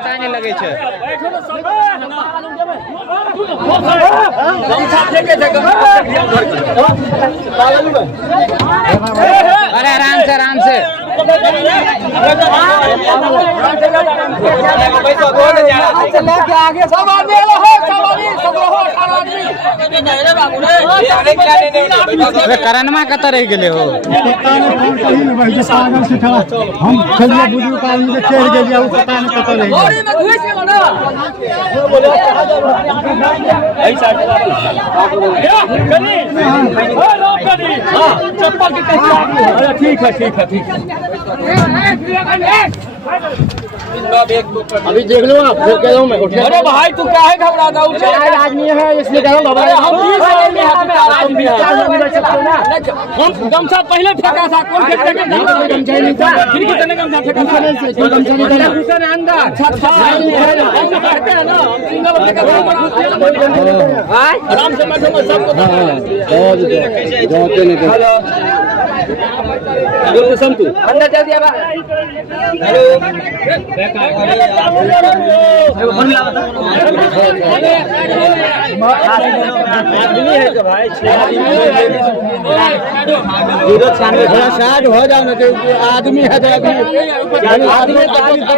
पता नहीं लगे छे। अरे आराम से आराम से। करनमा कत रह गए हो? हम बुजुर्ग आदमी के चढ़ गए पता नहीं कत रह ठीक है ठीक है ठीक है। अभी देख लो आप फिर कह रहा हूँ मैं। अरे भाई तू क्या है घबराता हूँ? आदमी है इसलिए कह रहा हूँ हम गमछा पहले फेंका था। कौन फेंका था? फिर कितने गमछा फेंका था? अंदर कहते हैं ना सिंगल फेंका आराम से बैठो सबको। अंदर जा दिया। हेलो आदमी है तो भाई 096 शायद हो जाओ ना आदमी है तो आदमी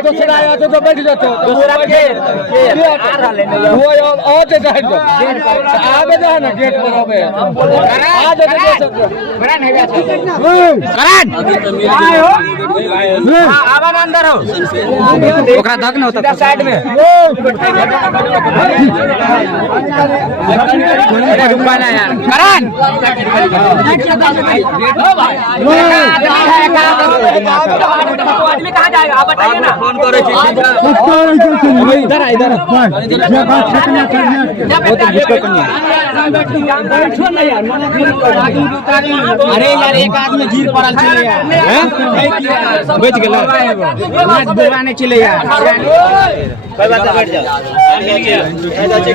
तो चढ़ाया तो बैठ जाते आगे जाए ना गेट पर अंदर हो धक न होता साइड में रुका ना यार। करण आदमी कहाँ जाएगा आप बताइए ना। फोन करो इधर इधर अरे यार एक आदमी गिर पड़ल चले यार बच गेल बुलाने चले यार। कोई बात नहीं बैठ जाओ।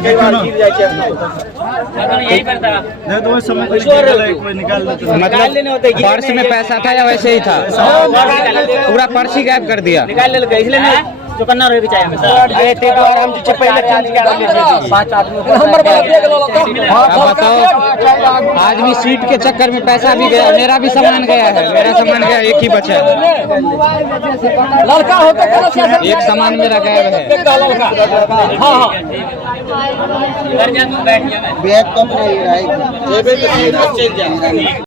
कई बार गिर जाए यही करता नहीं तो समय कोई निकाल लेते मतलब पर्स में पैसा था या वैसे ही था? पूरा पर्स ही गायब कर दिया। निकाल ले इसलिए नहीं चुकन्ना रहे भी चाहिए हमेशा। अरे टेक बार हम जो पहले चेंज कर दिए 5 आदमी नंबर पर देख लो। अब बताओ आदमी सीट के चक्कर में पैसा भी गया, मेरा भी सामान गया है। मेरा सामान गया, एक ही बचा है। लड़का होते एक सामान मेरा गायब है। हाँ बैग तो नहीं